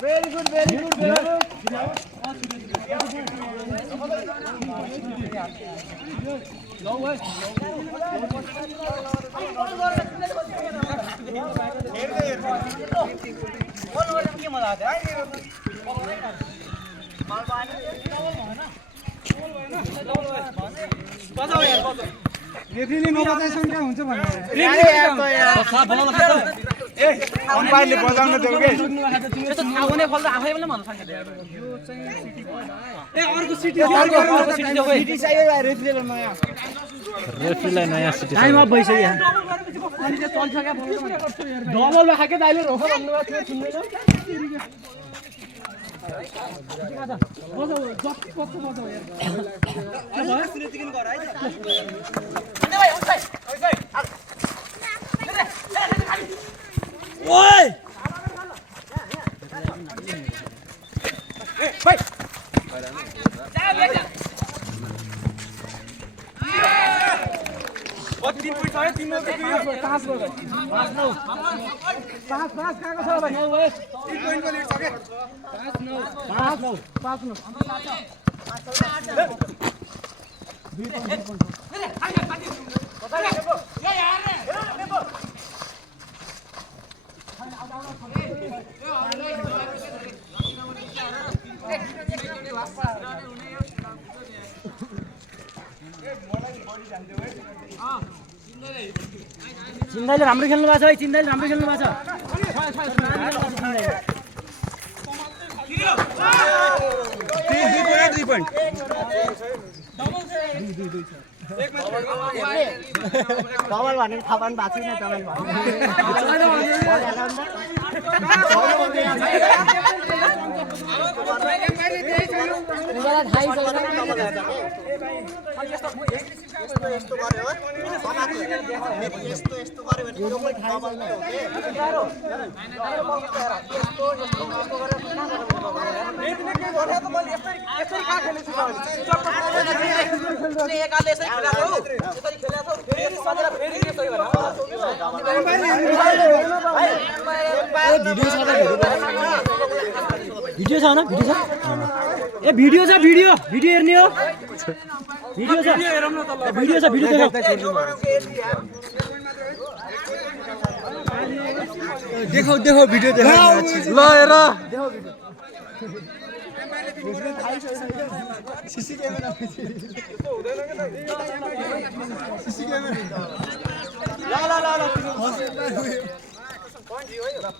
Very good, very good. रेफ्रीले नबजाएसम्म क्या हुन्छ भने अम्पायरले बजाउन दियो के त्यस्तो थाहा हुने फल त आफै पनि भन्न सक्छ ए अर्को सिटी सिटी चाहियो रेफ्रीले नयाँ नयाँ सिटी टाइम अफ भइसक्यो अनि त्यो चल्छ क्या डबल राखे दाइले रोको भन्नुभएको थियो सुन्दैन बजाऊ जति पच्छ बजाऊ यार ओइ चिन्दाइले राम्रो खेल्नु भएको छ है चिन्दाइले राम्रो खेल्नु भएको छ डबल भने थाहा पाउनु भएको छैन तपाईँ यस्तो गर्यो हो यस्तो यस्तो गर्यो भने यो पनि डबल नै हो के गाह्रो नेटले के भन्यो त मैले यसरी का खेलेछु भने एकाले यसरी खेलेको हो यसरी खेलेको फेरि यसो बजेर फेरि यसरी भने भिडियो छ न भिडियो छ ए भिडियो छ भिडियो हेर्ने हो भिडियो छ भिडियो देखौ देखौ भिडियो देखौ ल हेर सीसी क्यामेरा सीसी क्यामेरा ल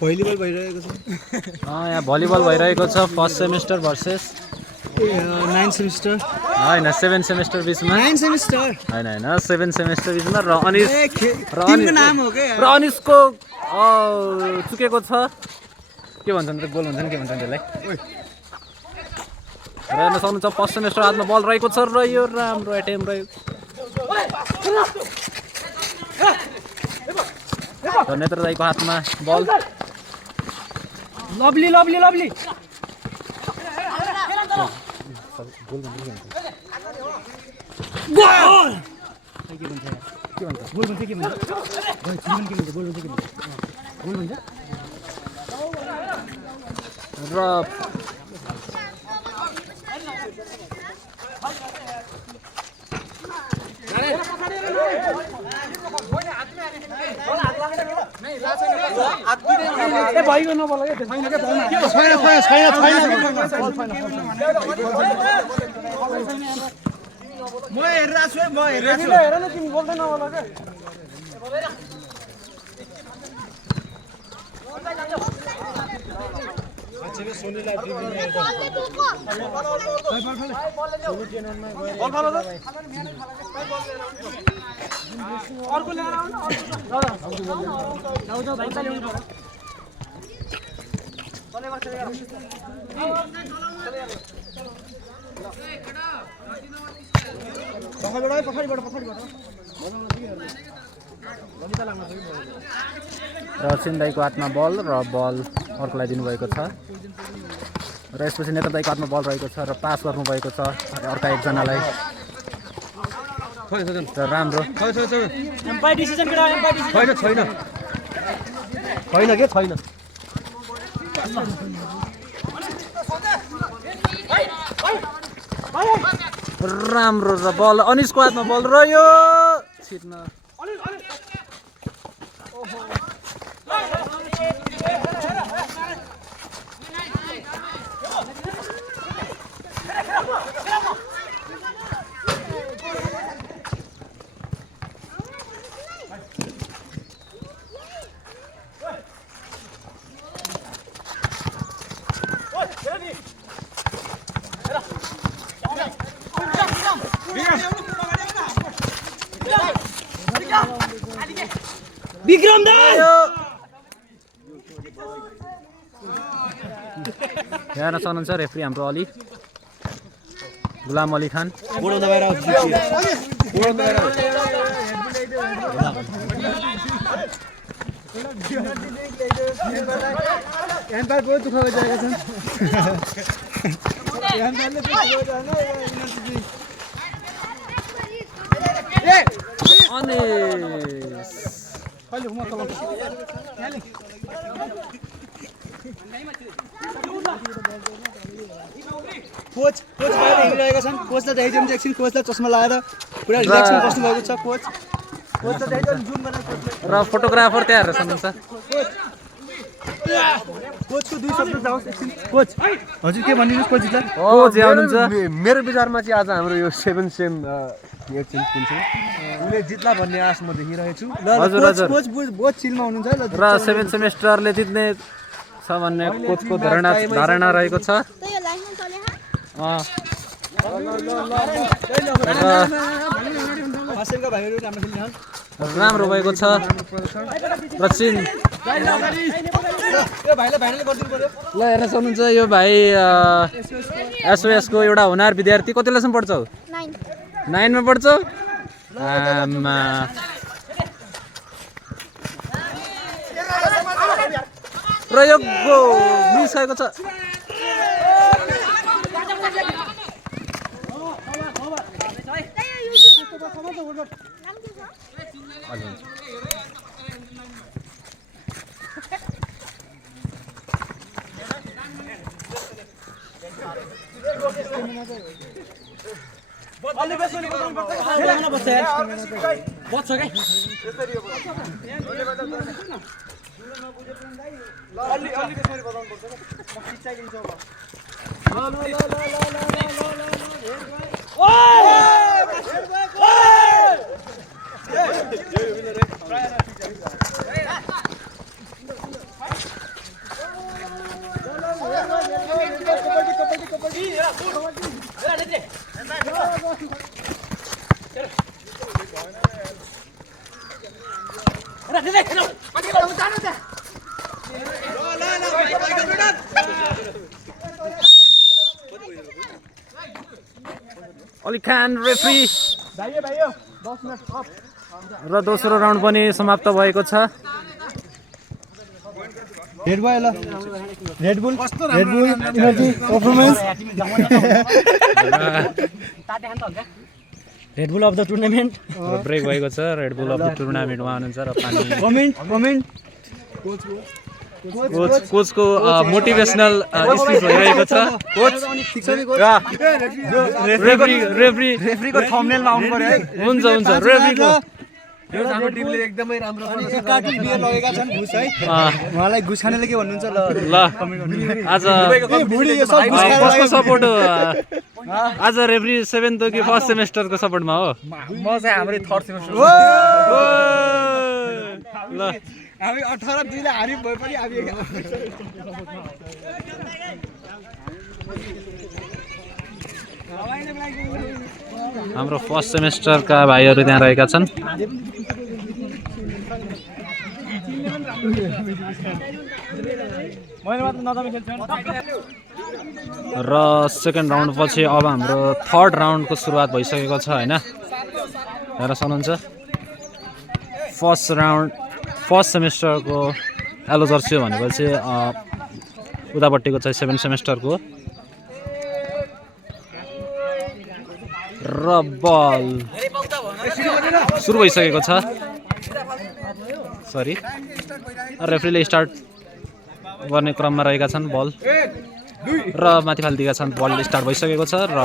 भलिबल भइरहेको छ यहाँ भलिबल भइरहेको छ फर्स्ट सेमेस्टर भर्सेस 9 सेमेस्टर हैन 7 सेमेस्टर बीचमा 9 सेमेस्टर हैन 7 सेमेस्टर बीचमा र अनिस टिमको नाम हो के र अनिसको चुकेको छ के भन्छन् त गोल भन्छन् के भन्छन् त्यसलाई र हेर्न सक्नुहुन्छ फर्स्ट सेमेस्टर हातमा बल रहेको छ र यो राम्रो एटेम्प रह्यो र नेत्र दाईको हातमा बल लभली लभली लभली र म हेरिरहेको छु है म हेरिरहेको छु हेर न तिमी बोल्दैन होला के अर्को ल्याएर आउनु भाइ पाले उठ्नु र सिन्दाईको हातमा बल र बल अर्कोलाई दिनुभएको छ र यसपछि नेत्र दाईको हातमा बल रहेको छ र पास गर्नुभएको छ अर्का एकजनालाई र राम्रो एम्पायर डिसिजन केटा एम्पायर डिसिजन छैन के छैन राम्रो र बल अनिसको हातमा बल रह्यो छिट्न विक्रम दास हेर्न सक्नुहुन्छ रेफ्री हाम्रो अली गुलाम अली खान एम्पायर बहुत दुःख गरिरहेका छन् कोच बाहिर हिँडिरहेका छन् कोचलाई देखाइदिनु एकछिन कोचलाई चस्मा लगाएर पुरा रिल्याक्समा बस्नु भएको छ कोचलाई देखाइदिनु जुम बनाएर र फोटोग्राफर त्यहाँ हेरेर सक्नुहुन्छ कोचको दुई शब्द जाओस् एकछिन कोच हजुर के भनिदिनुहोस् कोचलाई कोच आउनुहुन्छ मेरो विचारमा चाहिँ आज हाम्रो यो 7 सेम एकछिन उसले जित्ला भन्ने आश म देखिरहेको छु हजुर हजुर कोच बहुत चिलमा हुनुहुन्छ र 7 सेमेस्टरले जित्ने छ भन्ने कोचको धारणा रहेको छ हासेनका भाइहरू राम्रो खेलिरहन् राम्रो भएको छ र चिन यो भाइले गरिदिनु पर्यो ल हेर्न सक्नुहुन्छ यो भाइ एसओएसको एउटा हुनार विद्यार्थी कति क्लासमा पढ्छौ 9 मा पढ्छौ र यो मिस भएको छ अली खान रेफ्री र दोस्रो राउन्ड पनि समाप्त भएको छ। रेड भयो ल red bull energy performance red bull of the tournament break भएको छ रेड बुल अफ द टुर्नामेन्टमा हुनुहुन्छ र पानी कमेन्ट कोचको मोटिभेसनल स्पिच भइरहेको छ कोच रेफ्रीको थम्बनेलमा आउनु पर्यो है हुन्छ रेफ्रीको हाम्रो टिमले एकदमै राम्रो एक कार्टुन बियर लगेका छन् घुस है उहाँलाई घुस खानेले के भन्नुहुन्छ ल आज कसको सपोर्ट हो आज रेफ्री 7th हो कि फर्स्ट सेमेस्टरको सपोर्टमा हो म चाहिँ हाम्रै थर्ड सेमेस्टर ल हामी 18-2 ले हार्यौं भए पनि हामी हाम्रो फर्स्ट सेमेस्टरका भाइहरू त्यहाँ रहेका छन् र सेकेन्ड राउन्ड पछि अब हाम्रो थर्ड राउन्डको सुरुवात भइसकेको छ हैन हेर सक्नुहुन्छ फर्स्ट सेमेस्टरको एलो जर्सी भनेपछि उतापट्टिको चाहिँ 7th सेमेस्टरको र बल सुरु भइसकेको छ सरी रेफ्रीले स्टार्ट गर्ने क्रममा रहेका छन् बल र माथि फालिदिएका छन् बल स्टार्ट भइसकेको छ र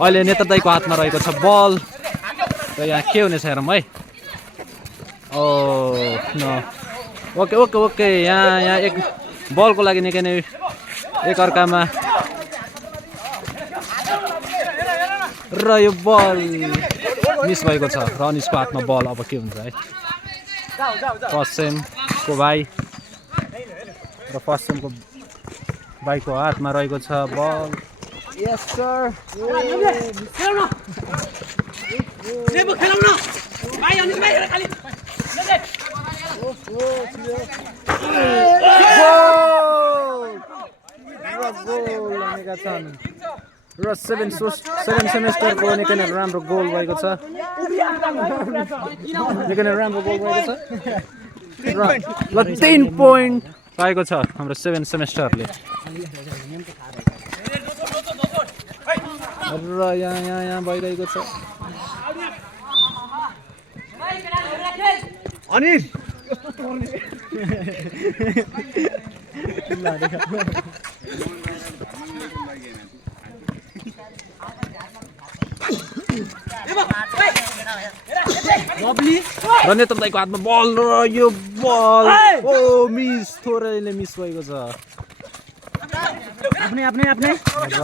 अहिले नेता दाइको हातमा रहेको छ बल र यहाँ के हुनेछ हेरौँ है ओ ओके यहाँ एक बलको लागि निकै नै एकअर्कामा र यो बल मिस भएको छ र अनिसको हातमा बल अब के हुन्छ है फर्स्ट सेमको भाइ र फर्स्ट सेमको भाइको हातमा रहेको छ बल यस सर र 7th सेमेस्टरको निकै नै राम्रो गोल भएको छ र 3 पोइन्ट पाएको छ हाम्रो 7th सेमेस्टरले र यहाँ भइरहेको छ अनिस र नेत्र दाइको हातमा बल र यो बल ओ मिस थोरैले मिस भएको छ आफ्नै र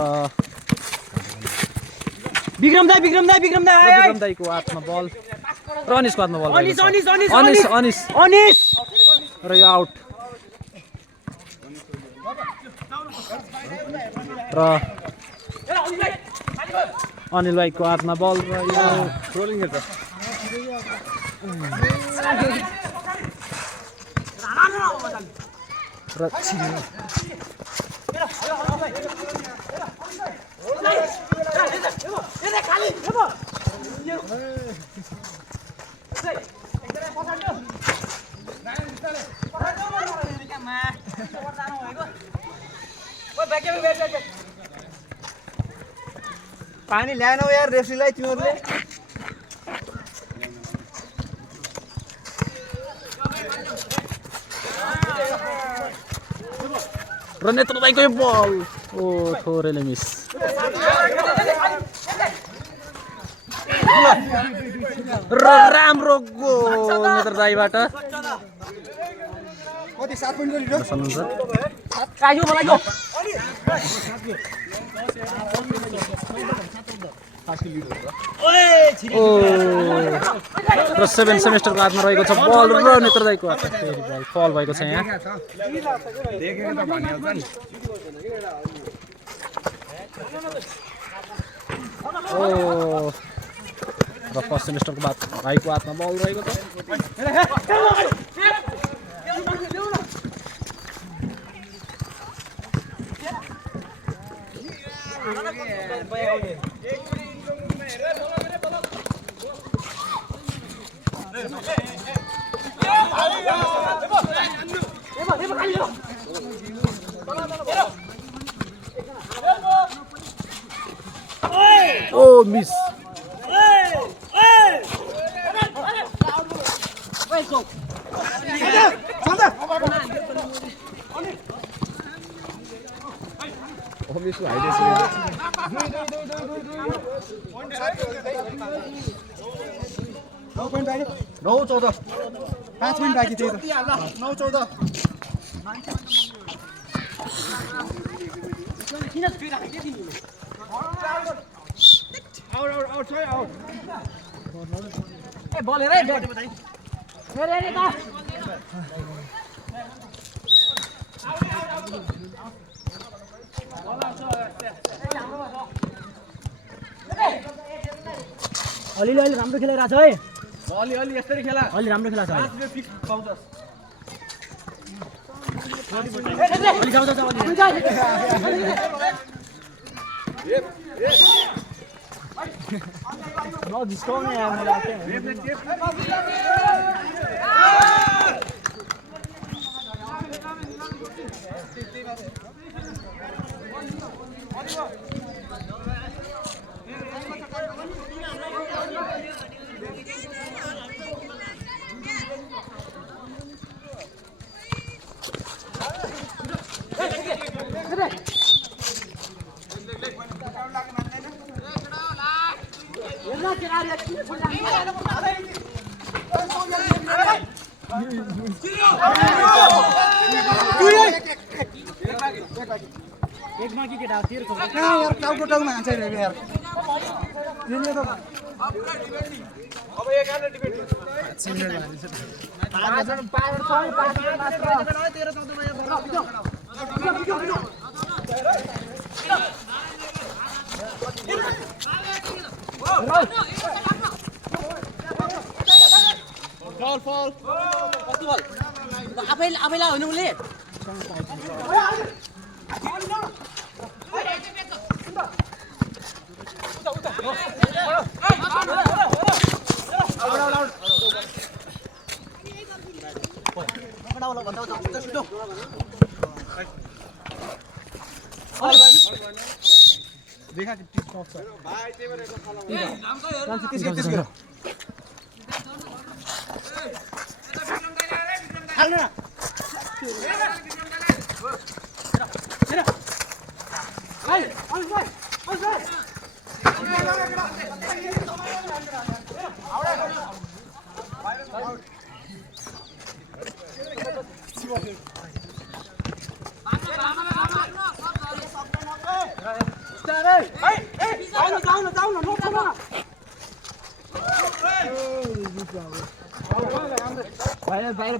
विक्रम दाइ दाइको हातमा बल र अनिसको हातमा बल अनिस र यो आउट र अनिल भाइको हातमा बल र यो रोलिङ हेर्छ र पानी ल्याएनौ यार रेफ्रीलाई तिमीहरूले र नेत्र दाइको यो बल ओ थोरैले मिस र राम्रो गोल नेत्र दाइबाट कति 7 पोइन्ट गरियो सक्नुहुन्छ र 7th सेमेस्टरको हातमा रहेको छ बल र नेत्र दाइको हातमा फेरि बल फल भएको छ यहाँ ओ र फर्स्ट सेमेस्टरको बाद भाइको हातमा बल रहेको छ नौ 14 5 मिनेट बाँकी त्यही त 9 14 अलि राम्रो खेलिरहेछ है अलि यसरी खेला अलि राम्रो खेला छ अलि जाऊ No, discount है यार एक माकी केटा तेरो छ यार टाउको टाउमा हान्छ यार यसले त अब एक आधा डिबेट fall possible आफैलाई होइन उले देखा कि टिप टॉप छ भाइ त्यही भएर यसो फलो हाल्नु न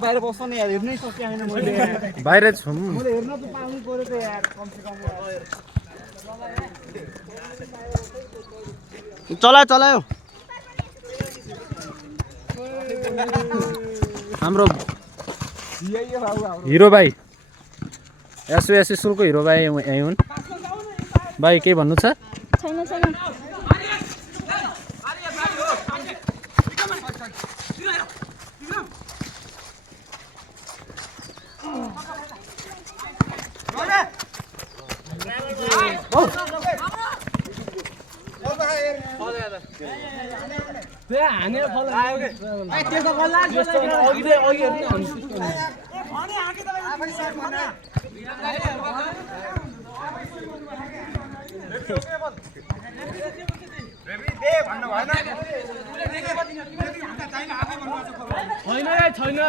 बाहिर बस्नु नि यार हेर्नै सकिएन मैले बाहिर छौं मैले हेर्न त पाउनु पर्यो त यार कम से कम चलायो हाम्रो हिरो भाइ एसओएस स्कुलको हिरो भाइ यही हुन् भाइ के भन्नु छ छैन हानेर फल आयो के त्यसको बल लाग्यो अघि हेर्नु अनि आके त आफै साथ भन्न रेबी दे भन्नु भएन होइन रे छैन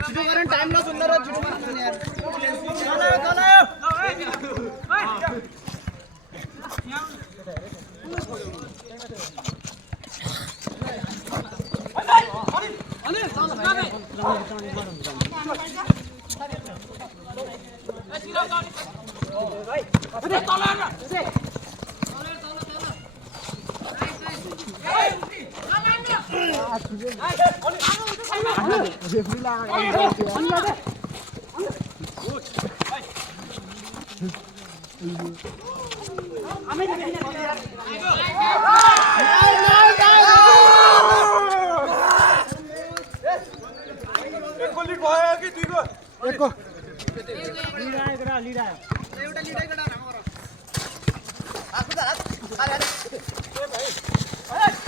छिटो गर्न टाइम नसुन्न र छिटो गर्न यार चलायो एउटा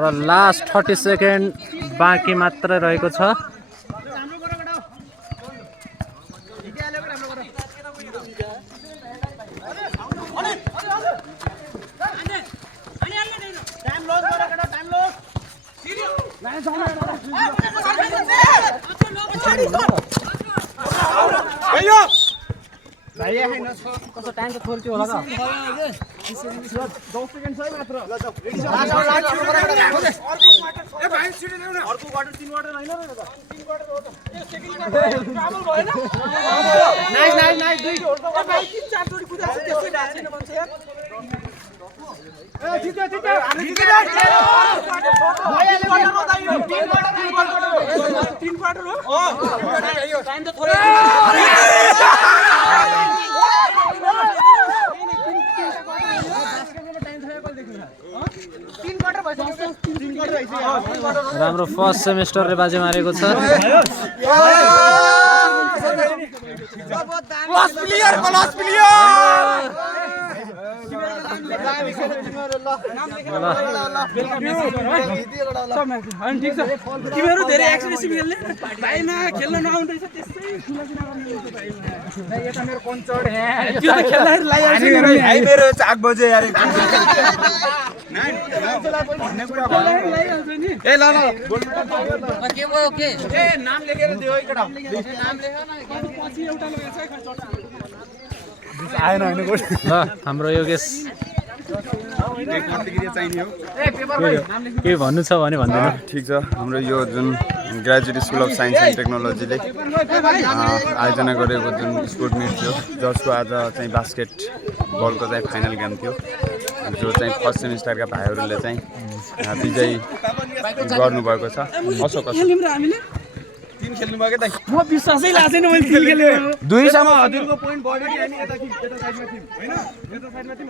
र लास्ट 30 सेकेन्ड बाँकी मात्र रहेको छ। कस्तो टाइम त थोरै थियो होला त राम्रो फर्स्ट सेमेस्टरले बाजे मारेको छ। तिमीहरू धेरै एक्सप्रेसिभ खेल्ने भाइमा खेल्न नआउँदै छ त्यसै यता मेरो पञ्चर त्यो त खेल्दाखेरि लागिहाल्छ भाइ मेरो 4 बजे यार भन्ने कुरा नि ए ल ल के भयो के ए नाम लेखेर दियो है केटा नाम लेख न पछि एउटा लगेछ है चटा आएन हैन गोल ल हाम्रो योगेश एक प्रतिक्रिया चाहिने हो। के भन्नु छ भने भन्दैन। ठिक छ, हाम्रो यो जुन graduate school of science and टेक्नोलोजीले आयोजना गरेको जुन स्पोर्ट मिट थियो, जसको आज चाहिँ बास्केट बलको चाहिँ फाइनल गेम थियो, जो चाहिँ फर्स्ट सेमिस्टरका भाइहरूले चाहिँ विजयी गर्नुभएको छ। अशोक टिम खेल्नु भयो के दाइ म विश्वासै लाग्दैन मैले टिम खेल्नु 2 सम्म हजुरको पोइन्ट बढ्यो कि अनि यता साइडमा टिम हैन यता साइडमा टिम